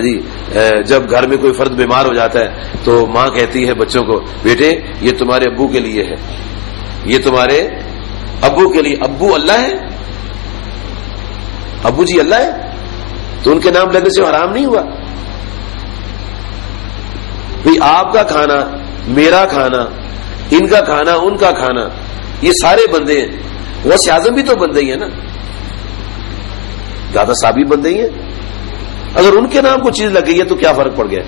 جی جب گھر میں کوئی فرد بیمار ہو جاتا ہے تو ماں کہتی ہے بچوں کو بیٹے یہ تمہارے ابو کے لیے ہے, یہ تمہارے ابو کے لیے. ابو اللہ ہے, ابو جی اللہ ہے, تو ان کے نام لینے سے حرام نہیں ہوا. بھئی آپ کا کھانا, میرا کھانا, ان کا کھانا, ان کا کھانا, یہ سارے بندے ہیں. غوث اعظم بھی تو بندے ہی ہیں نا, دادا صاحب بھی بندے ہی ہیں. اگر ان کے نام کو چیز لگ گئی ہے تو کیا فرق پڑ گیا؟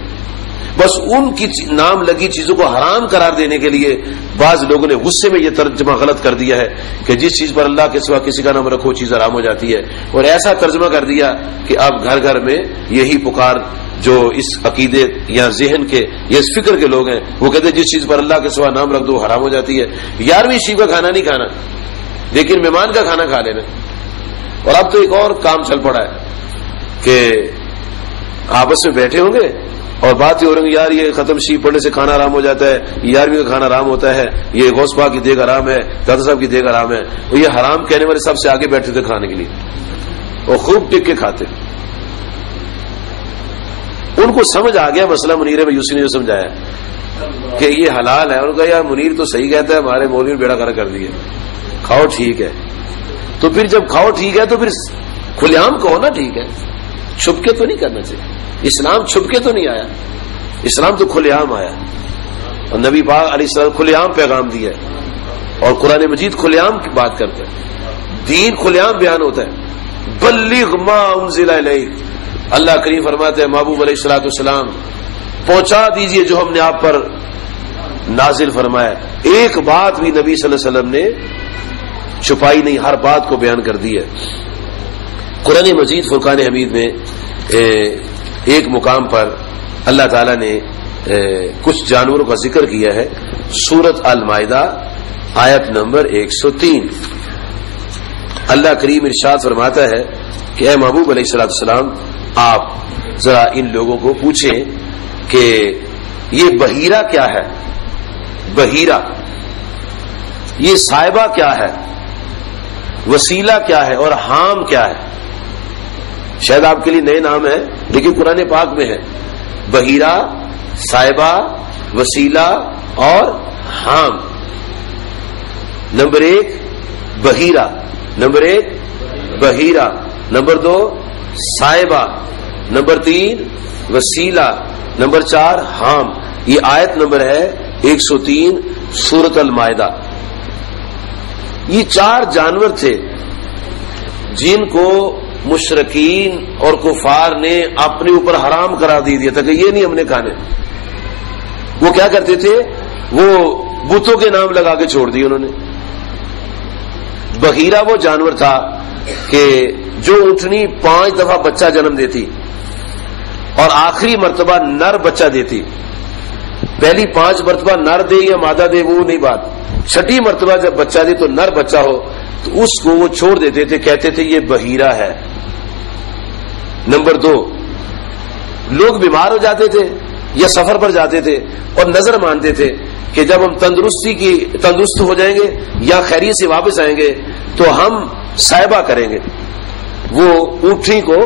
بس ان کی نام لگی چیزوں کو حرام قرار دینے کے لیے بعض لوگوں نے غصے میں یہ ترجمہ غلط کر دیا ہے کہ جس چیز پر اللہ کے سوا کسی کا نام رکھو چیز حرام ہو جاتی ہے, اور ایسا ترجمہ کر دیا کہ اب گھر گھر میں یہی پکار جو اس عقیدے یا ذہن کے یا اس فکر کے لوگ ہیں وہ کہتے ہیں جس چیز پر اللہ کے سوا نام رکھ دو حرام ہو جاتی ہے. 11ویں شیو کا کھانا نہیں کھانا لیکن مہمان کا کھانا کھا لینا. اور اب تو ایک اور کام چل پڑا ہے کہ آپس میں بیٹھے ہوں گے اور بات یہ ہو رہی ہے یار یہ ختم شیف پڑھنے سے کھانا حرام ہو جاتا ہے, 11ویں کا کھانا حرام ہوتا ہے, یہ غوث پاک کی دیگ حرام ہے, دادا صاحب کی دیگ حرام ہے. وہ یہ حرام کہنے والے سب سے آگے بیٹھتے تھے کھانے کے لیے اور خوب ٹک کے کھاتے. ان کو سمجھ آ گیا مسئلہ. منیر میں یوسی نے جو سمجھایا کہ یہ حلال ہے, اور کہا یار منیر تو صحیح کہتا ہے, ہمارے مولوی نے بیڑا گھر کر دیا, کھاؤ ٹھیک ہے. تو پھر جب کھاؤ ٹھیک ہے تو پھر کھلے عام کہو نا ٹھیک ہے, چھپ کے تو نہیں کرنا چاہیے. اسلام چھپ کے تو نہیں آیا, اسلام تو کھلے عام آیا, اور نبی پاک علیہ السلام کھلے عام پیغام دیا ہے, اور قرآن مجید کھلے عام کی بات کرتا ہے, دین کھلے عام بیان ہوتا ہے. بلغ ما انزل الیک, اللہ کریم فرماتے ہیں محبوب علیہ الصلوۃ والسلام پہنچا دیجئے جو ہم نے آپ پر نازل فرمایا. ایک بات بھی نبی صلی اللہ علیہ وسلم نے چھپائی نہیں, ہر بات کو بیان کر دی ہے. قرآن مجید فرقان حمید میں ایک مقام پر اللہ تعالیٰ نے کچھ جانوروں کا ذکر کیا ہے. سورۃ المائدہ آیت نمبر 103 اللہ کریم ارشاد فرماتا ہے کہ اے محبوب علیہ الصلوۃ والسلام آپ ذرا ان لوگوں کو پوچھیں کہ یہ بحیرہ کیا ہے, بحیرہ, یہ صائبہ کیا ہے, وسیلہ کیا ہے, اور حام کیا ہے. شاید آپ کے لیے نئے نام ہے لیکن قرآن پاک میں ہے. بحیرہ, صائبہ, وسیلہ اور حام. نمبر 1 بحیرہ, نمبر 1 بحیرہ, نمبر 2 صائبہ, نمبر 3 وسیلہ, نمبر 4 حام. یہ آیت نمبر ہے 103 سورۃ المائدہ. یہ 4 جانور تھے جن کو مشرکین اور کفار نے اپنے اوپر حرام قرار دیا تھا کہ یہ نہیں ہم نے کھانے. وہ کیا کرتے تھے, وہ بتوں کے نام لگا کے چھوڑ دیے انہوں نے. بحیرہ وہ جانور تھا کہ جو اونٹنی 5 دفعہ بچہ جنم دیتی اور آخری مرتبہ نر بچہ دیتی. پہلی 5 مرتبہ نر دے یا مادہ دے وہ نہیں بات, 6ٹھی مرتبہ جب بچہ دے تو نر بچہ ہو تو اس کو وہ چھوڑ دیتے تھے, کہتے تھے یہ بحیرہ ہے. نمبر 2 لوگ بیمار ہو جاتے تھے یا سفر پر جاتے تھے اور نظر مانتے تھے کہ جب ہم تندرست ہو جائیں گے یا خیریت سے واپس آئیں گے تو ہم صائبہ کریں گے. وہ اونٹنی کو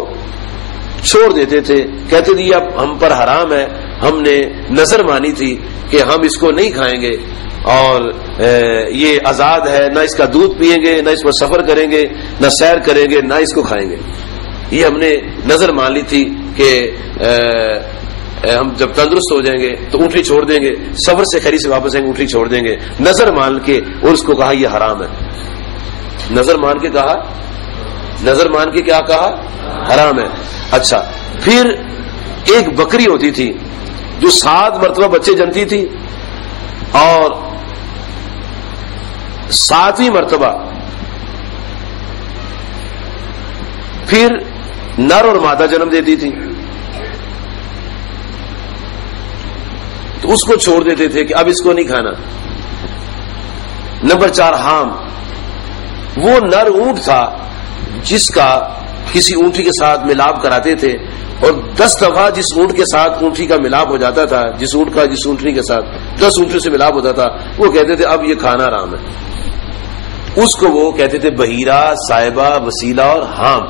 چھوڑ دیتے تھے, کہتے تھے یہ اب ہم پر حرام ہے, ہم نے نظر مانی تھی کہ ہم اس کو نہیں کھائیں گے اور یہ آزاد ہے, نہ اس کا دودھ پیئیں گے, نہ اس پر سفر کریں گے, نہ سیر کریں گے, نہ اس کو کھائیں گے. یہ ہم نے نظر مان لی تھی کہ ہم جب تندرست ہو جائیں گے تو اونٹنی چھوڑ دیں گے, سفر سے خیریت سے واپس آئیں گے اونٹنی چھوڑ دیں گے. نظر مان کے اور اس کو کہا یہ حرام ہے. نظر مان کے کہا, نظر مان کے کیا کہا, حرام ہے. اچھا, پھر ایک بکری ہوتی تھی جو 7 مرتبہ بچے جنتی تھی اور 7ویں مرتبہ پھر نر اور مادہ جنم دیتی تھی. تو اس کو چھوڑ دیتے تھے کہ اب اس کو نہیں کھانا. نمبر 4 حام, وہ نر اونٹ تھا جس کا کسی اونٹی کے ساتھ ملاپ کراتے تھے اور 10 دفعہ جس اونٹ کے ساتھ اونٹی کا ملاپ ہو جاتا تھا, جس اونٹ کا جس اونٹنی کے ساتھ 10 اونٹوں سے ملاپ ہوتا تھا, وہ کہتے تھے اب یہ کھانا حرام ہے. اس کو وہ کہتے تھے بحیرہ, صائبہ, وسیلہ اور حام.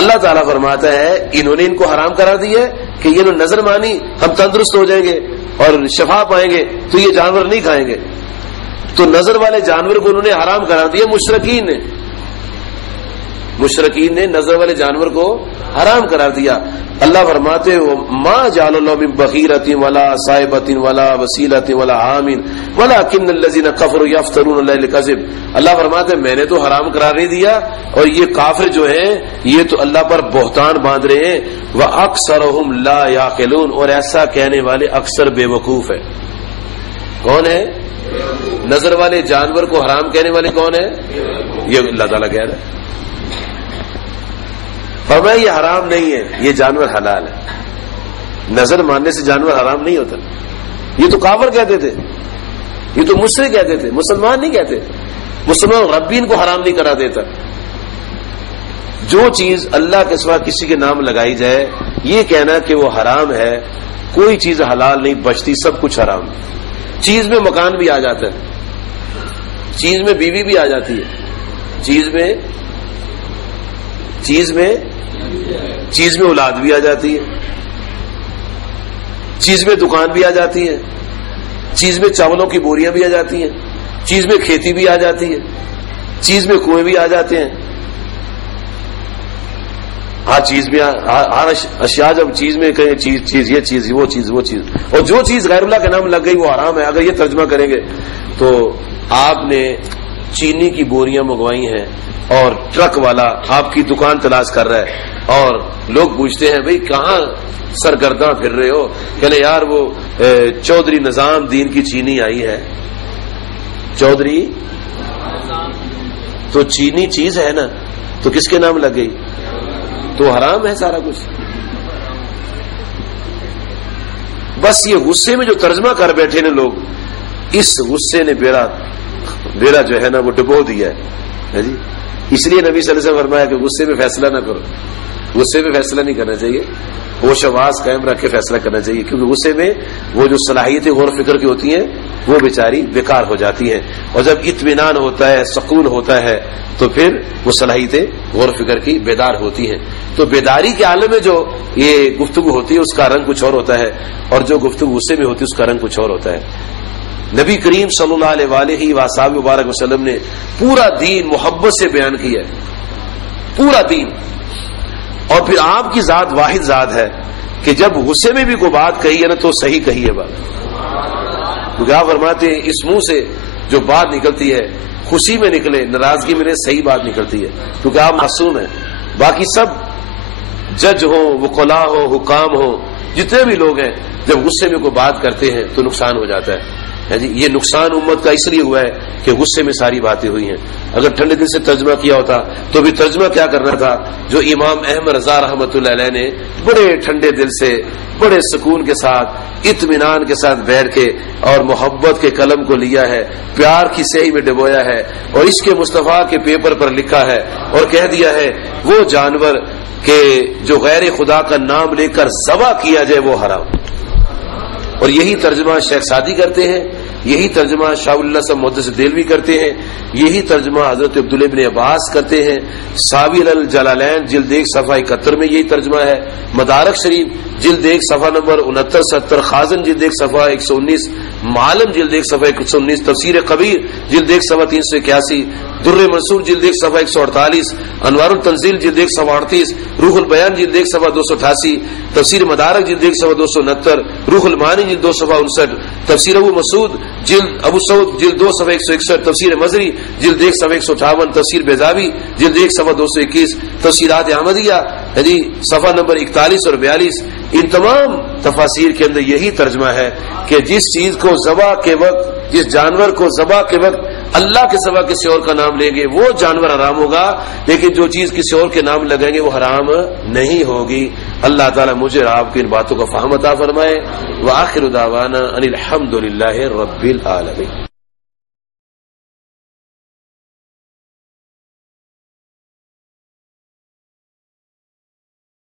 اللہ تعالیٰ فرماتا ہے انہوں نے ان کو حرام قرار دیا ہے کہ یہ نظر مانی ہم تندرست ہو جائیں گے اور شفا پائیں گے تو یہ جانور نہیں کھائیں گے. تو نظر والے جانور کو انہوں نے حرام قرار دیا. مشرکین نے نظر والے جانور کو حرام قرار دیا. اللہ فرماتے ما جعل اللہ من بخیرۃ ولا صائبۃ ولا وسیلۃ ولا عام ولکن الذین کفروا یفترون علی الکذب. اللہ فرماتے میں نے تو حرام قرار نہیں دیا اور یہ کافر جو ہیں یہ تو اللہ پر بہتان باندھ رہے ہیں. واکثرهم لا یعقلون. اور ایسا کہنے والے اکثر بے وقوف ہے. کون ہے؟ نظر والے جانور کو حرام کہنے والے کون ہے؟ یہ اللہ تعالیٰ کہہ رہا ہے. فرمایا یہ حرام نہیں ہے، یہ جانور حلال ہے. نظر ماننے سے جانور حرام نہیں ہوتا. یہ تو کافر کہتے تھے، یہ تو مشرک کہتے تھے، مسلمان نہیں کہتے. مسلمان رب بھی ان کو حرام نہیں کرا دیتا. جو چیز اللہ کے سوا کسی کے نام لگائی جائے یہ کہنا کہ وہ حرام ہے. کوئی چیز حلال نہیں بچتی، سب کچھ حرام. چیز میں مکان بھی آ جاتا ہے، چیز میں بیوی بھی آ جاتی ہے، چیز میں اولاد بھی آ جاتی ہے، چیز میں دکان بھی آ جاتی ہے، چیز میں چاولوں کی بوریاں بھی آ جاتی ہیں، چیز میں کھیتی بھی آ جاتی ہے، چیز میں کنویں بھی آ جاتے ہیں. ہر چیز میں ہر اشیاء جب چیز میں کہیں چیز یہ چیز وہ چیز وہ چیز، اور جو چیز غیر اللہ کے نام لگ گئی وہ حرام ہے. اگر یہ ترجمہ کریں گے تو آپ نے چینی کی بوریاں منگوائی ہیں اور ٹرک والا آپ کی دکان تلاش کر رہا ہے اور لوگ پوچھتے ہیں بھئی کہاں سرگرداں پھر رہے ہو؟ کہنے یار وہ چودھری نظام دین کی چینی آئی ہے. چودھری تو چینی چیز ہے نا، تو کس کے نام لگ گئی؟ تو حرام ہے سارا کچھ. بس یہ غصے میں جو ترجمہ کر بیٹھے نا لوگ، اس غصے نے بیڑا جو ہے نا وہ ڈبو دیا ہے جی. اس لیے نبی صلی اللہ علیہ وسلم فرمایا کہ غصے میں فیصلہ نہ کرو. غصے میں فیصلہ نہیں کرنا چاہیے، ہوش آواز قائم رکھ کے فیصلہ کرنا چاہیے، کیونکہ غصے میں وہ جو صلاحیتیں غور فکر کی ہوتی ہیں وہ بیچاری بیکار ہو جاتی ہیں. اور جب اطمینان ہوتا ہے، سکون ہوتا ہے، تو پھر وہ صلاحیتیں غور فکر کی بیدار ہوتی ہیں. تو بیداری کے عالم میں جو یہ گفتگو ہوتی ہے اس کا رنگ کچھ اور ہوتا ہے، اور جو گفتگو غصے میں ہوتی ہے اس کا رنگ کچھ اور ہوتا ہے. نبی کریم صلی اللہ علیہ وآلہ وآلہ مبارک وسلم نے پورا دین محبت سے بیان کیا ہے، پورا دین. اور پھر آپ کی ذات واحد ذات ہے کہ جب غصے میں بھی کوئی بات کہی ہے نا تو صحیح کہی ہے بات. کیونکہ آپ فرماتے ہیں اس منہ سے جو بات نکلتی ہے خوشی میں نکلے، ناراضگی میں صحیح بات نکلتی ہے، کیونکہ آپ معصوم ہیں. باقی سب جج ہو، وکلاء ہو، حکام ہو، جتنے بھی لوگ ہیں جب غصے میں کوئی بات کرتے ہیں تو نقصان ہو جاتا ہے جی. یہ نقصان امت کا اس لیے ہوا ہے کہ غصے میں ساری باتیں ہوئی ہیں. اگر ٹھنڈے دل سے ترجمہ کیا ہوتا تو بھی ترجمہ کیا کرنا تھا جو امام احمد رضا رحمۃ اللہ علیہ نے بڑے ٹھنڈے دل سے، بڑے سکون کے ساتھ، اطمینان کے ساتھ بیٹھ کے اور محبت کے قلم کو لیا ہے، پیار کی سیاہی میں ڈبویا ہے اور اس کے مصطفیٰ کے پیپر پر لکھا ہے اور کہہ دیا ہے وہ جانور کہ جو غیر خدا کا نام لے کر ذبح کیا جائے وہ حرام. اور یہی ترجمہ شیخ سعدی کرتے ہیں، یہی ترجمہ شاہ اللہ صاحب محدث دہلوی کرتے ہیں، یہی ترجمہ حضرت عبداللہ بن عباس کرتے ہیں. ساوی الجلالین جلد 1 صفحہ 71 میں یہی ترجمہ ہے. مدارک شریف جلد 1 صفحہ نمبر 69-70، خازن جلد 1 صفحہ 119، معلم جلد 1 صفحہ 119، تفسیر کبیر جلد 1 صفحہ 381، در منصور جلد 1 صفحہ 148، انوار التنزیل جلد 1 صفحہ 38، روح البیان جلد 1 صفحہ 288، تفسیر مدارک جلد 1 صفحہ 269، روح المعانی جلد 2 صفحہ 59، تفسیر ابو مسعود ابو سعود جلد 2 صفحہ 161، تفسیر مزری جلد 1 صفحہ 158، تفسیر بیضاوی جلد 1 صفحہ 221، تفسیرات احمدیہ صفحہ نمبر 41 اور 42. ان تمام تفاسیر کے اندر یہی ترجمہ ہے کہ جس چیز کو ذبح کے وقت، جس جانور کو ذبح کے وقت اللہ کے سوا کسی اور کا نام لیں گے وہ جانور حرام ہوگا، لیکن جو چیز کسی اور کے نام لگائیں گے وہ حرام نہیں ہوگی. اللہ تعالیٰ مجھے اور آپ کی ان باتوں کا فہم عطا فرمائے. وآخر دعوانا ان الحمد للہ رب العالمین.